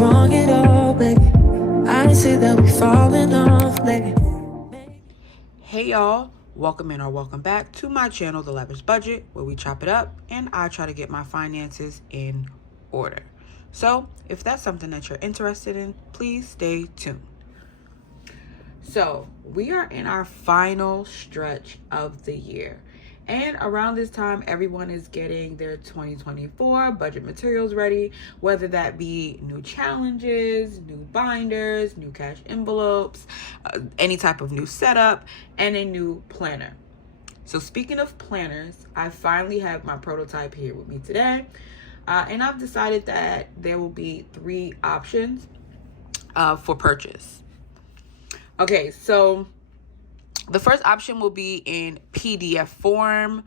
wrong at all, baby? I didn't say that we falling off, baby. Hey y'all, welcome in or welcome back to my channel, The Lavish Budget, where we chop it up and I try to get my finances in order. So if that's something that you're interested in, please stay tuned. So we are in our final stretch of the year. And around this time, everyone is getting their 2024 budget materials ready, whether that be new challenges, new binders, new cash envelopes, any type of new setup, and a new planner. So speaking of planners, I finally have my prototype here with me today. And I've decided that there will be 3 options for purchase. Okay, so the first option will be in PDF form,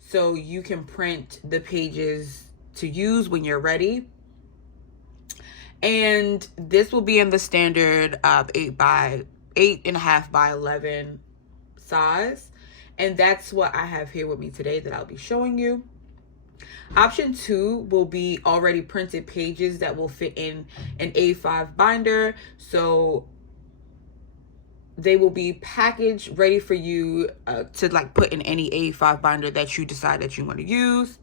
so you can print the pages to use when you're ready. And this will be in the standard 8.5 by 11 size. And that's what I have here with me today that I'll be showing you. Option 2 will be already printed pages that will fit in an A5 binder. So they will be packaged, ready for you to like put in any A5 binder that you decide that you want to use.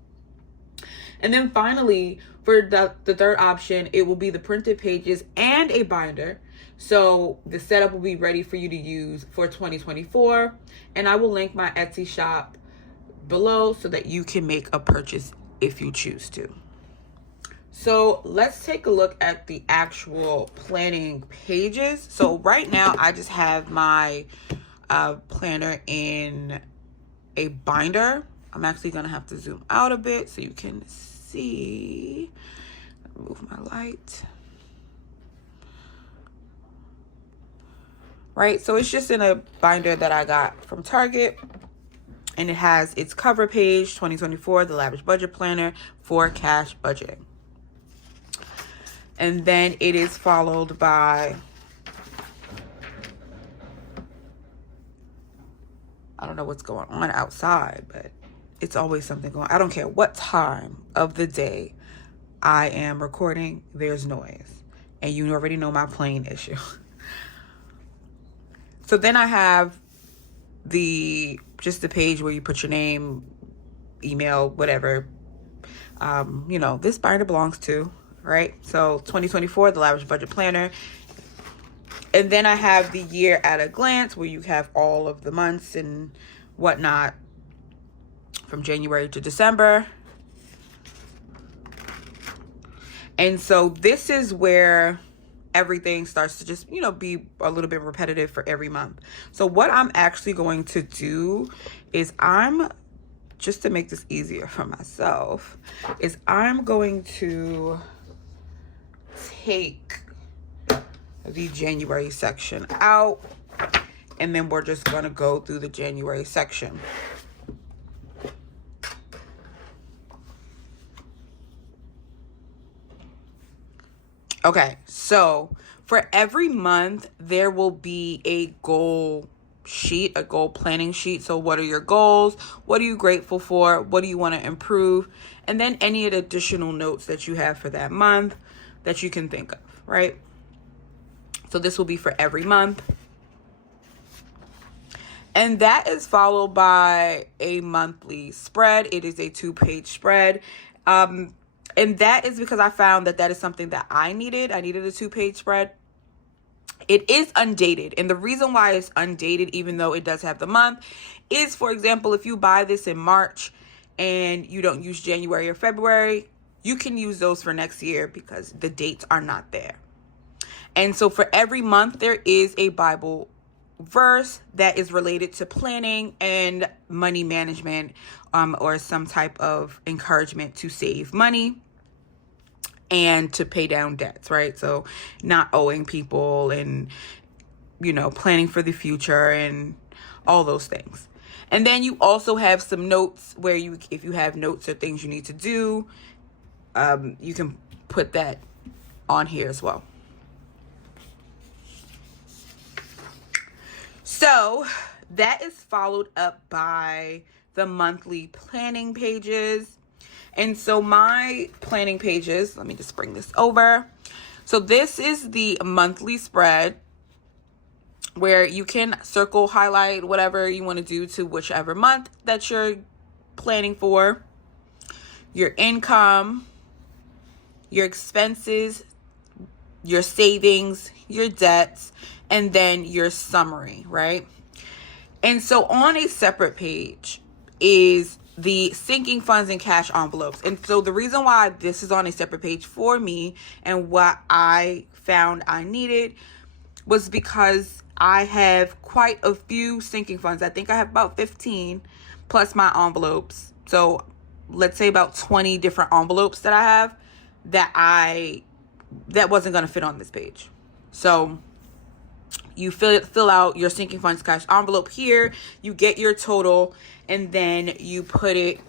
And then finally, for the third option, it will be the printed pages and a binder. So the setup will be ready for you to use for 2024. And I will link my Etsy shop below so that you can make a purchase if you choose to. So let's take a look at the actual planning pages. So right now I just have my planner in a binder. I'm actually gonna have to zoom out a bit so you can see. Move my light. Right, so it's just in a binder that I got from Target. And it has its cover page, 2024, the Lavish Budget Planner for cash budgeting. And then it is followed by, I don't know what's going on outside, but it's always something going on. I don't care what time of the day I am recording, there's noise. And you already know my plane issue. So then I have just the page where you put your name, email, whatever, this binder belongs to. Right? So 2024, the Lavish Budget Planner. And then I have the year at a glance where you have all of the months and whatnot from January to December. And so this is where everything starts to just, be a little bit repetitive for every month. So what I'm actually going to do is just to make this easier for myself, is I'm going to take the January section out, and then we're just going to go through the January section. Okay, so for every month, there will be a goal sheet, a goal planning sheet. So what are your goals? What are you grateful for? What do you want to improve? And then any additional notes that you have for that month that you can think of, right? So this will be for every month. And that is followed by a monthly spread. It is a 2-page spread. And that is because I found that is something that I needed. I needed a 2-page spread. It is undated. And the reason why it's undated, even though it does have the month, is, for example, if you buy this in March and you don't use January or February, you can use those for next year because the dates are not there. And so for every month, there is a Bible verse that is related to planning and money management, or some type of encouragement to save money and to pay down debts, right? So not owing people and, planning for the future and all those things. And then you also have some notes where if you have notes or things you need to do, you can put that on here as well. So that is followed up by the monthly planning pages. And so my planning pages, let me just bring this over. So this is the monthly spread where you can circle, highlight, whatever you want to do to whichever month that you're planning for. Your income, your expenses, your savings, your debts, and then your summary, right? And so on a separate page is the sinking funds and cash envelopes. And so the reason why this is on a separate page for me and what I found I needed was because I have quite a few sinking funds. I think I have about 15 plus my envelopes. So let's say about 20 different envelopes that I have that wasn't going to fit on this page. So you fill out your sinking funds cash envelope here, you get your total, and then you put it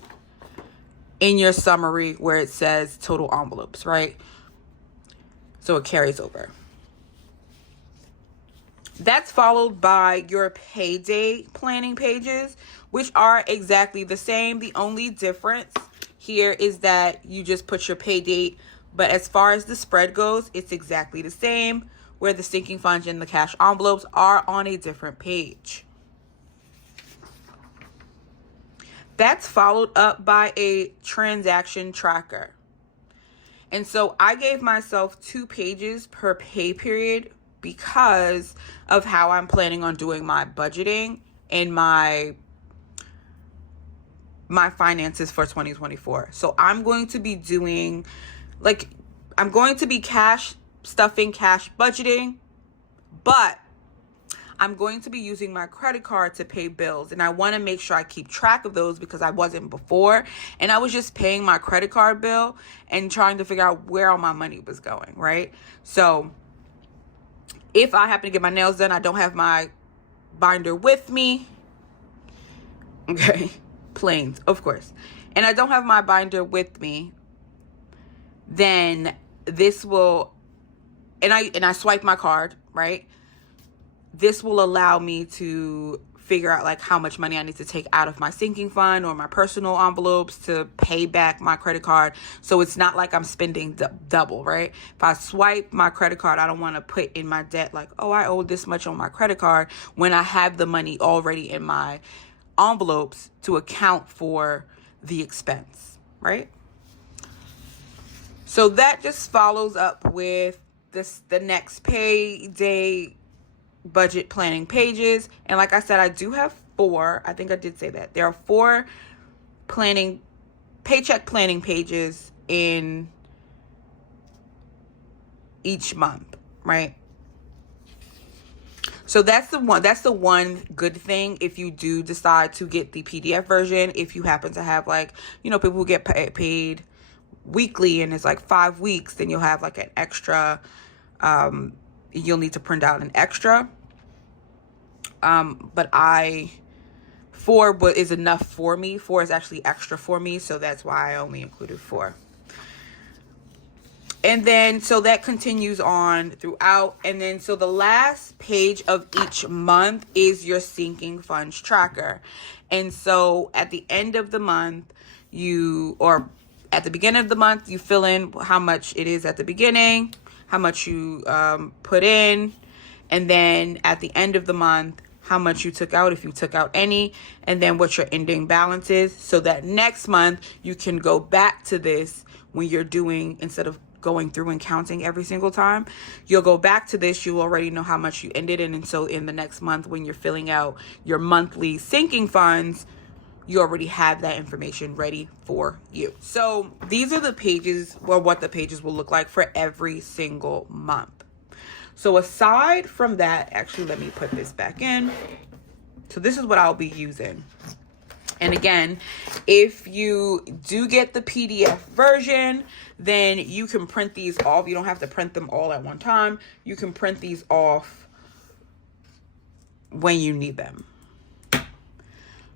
in your summary where it says total envelopes, right? So it carries over. That's followed by your payday planning pages, which are exactly the same. The only difference here is that you just put your pay date, but as far as the spread goes, it's exactly the same, where the sinking funds and the cash envelopes are on a different page. That's followed up by a transaction tracker. And so I gave myself 2 pages per pay period because of how I'm planning on doing my budgeting and my finances for 2024. So I'm going to be doing, I'm going to be cash stuffing, cash budgeting, but I'm going to be using my credit card to pay bills. And I want to make sure I keep track of those because I wasn't before. And I was just paying my credit card bill and trying to figure out where all my money was going, right? So if I happen to get my nails done, I don't have my binder with me. Okay. Planes, of course. And I don't have my binder with me, then this will, and I swipe my card, right? This will allow me to figure out like how much money I need to take out of my sinking fund or my personal envelopes to pay back my credit card. So it's not like I'm spending double, right? If I swipe my credit card, I don't want to put in my debt like, oh, I owe this much on my credit card when I have the money already in my envelopes to account for the expense, right? So that just follows up with the next payday budget planning pages. And like I said, I do have 4. I think I did say that. There are 4 paycheck planning pages in each month, right? So that's the one good thing if you do decide to get the PDF version. If you happen to have people who get paid weekly and it's like 5 weeks, then you'll have like an extra, you'll need to print out an extra. But 4 is enough for me. 4 is actually extra for me. So that's why I only included 4. And then, so that continues on throughout. And then, so the last page of each month is your sinking funds tracker. And so at the end of the month, or at the beginning of the month, you fill in how much it is at the beginning, how much you put in. And then at the end of the month, how much you took out, if you took out any, and then what your ending balance is. So that next month, you can go back to this when you're doing, instead of going through and counting every single time, you'll go back to this. You already know how much you ended in. And so in the next month, when you're filling out your monthly sinking funds, you already have that information ready for you. So these are the pages, or what the pages will look like for every single month. So aside from that, actually, let me put this back in. So this is what I'll be using. And again, if you do get the PDF version, then you can print these off. You don't have to print them all at one time. You can print these off when you need them.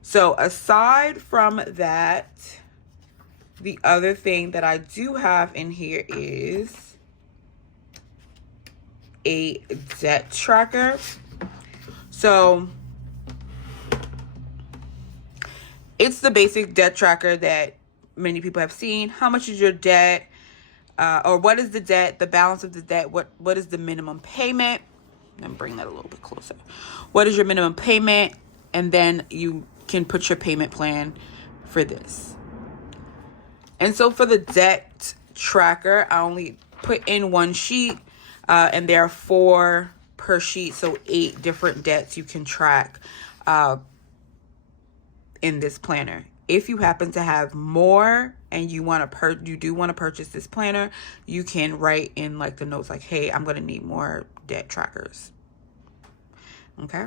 So aside from that, the other thing that I do have in here is a debt tracker. So it's the basic debt tracker that many people have seen. How much is your debt? or what is the debt, the balance of the debt, what is the minimum payment. Let me bring that a little bit closer. What is your minimum payment? And then you can put your payment plan for this. And so for the debt tracker, I only put in one sheet, and there are 4 per sheet, so 8 different debts you can track in this planner. If you happen to have more and you do want to purchase this planner, you can write in like the notes like, hey, I'm going to need more debt trackers. Okay.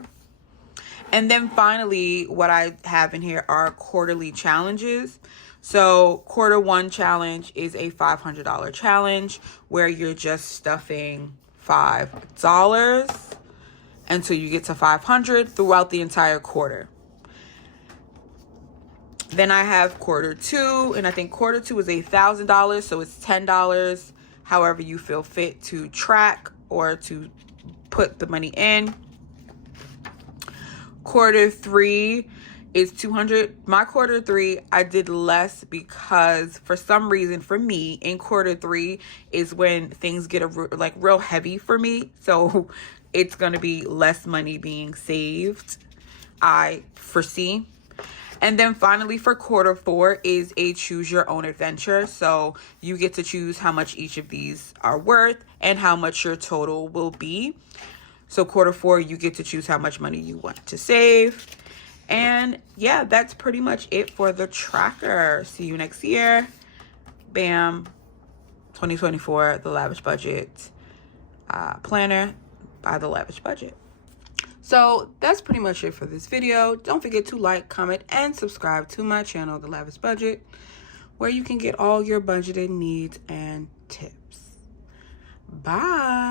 And then finally, what I have in here are quarterly challenges. So quarter 1 challenge is a $500 challenge where you're just stuffing $5 until you get to 500 throughout the entire quarter. Then I have quarter 2, and I think quarter 2 is $1,000, so it's $10, however you feel fit to track or to put the money in. Quarter 3 is $200. My quarter 3, I did less because for some reason for me, in quarter 3 is when things get real heavy for me. So it's going to be less money being saved, I foresee. And then finally for quarter 4 is a choose your own adventure. So you get to choose how much each of these are worth and how much your total will be. So quarter 4, you get to choose how much money you want to save. And yeah, that's pretty much it for the tracker. See you next year. Bam. 2024, the Lavish Budget planner by the Lavish Budget. So that's pretty much it for this video. Don't forget to like, comment, and subscribe to my channel, The Lavish Budget, where you can get all your budgeting needs and tips. Bye.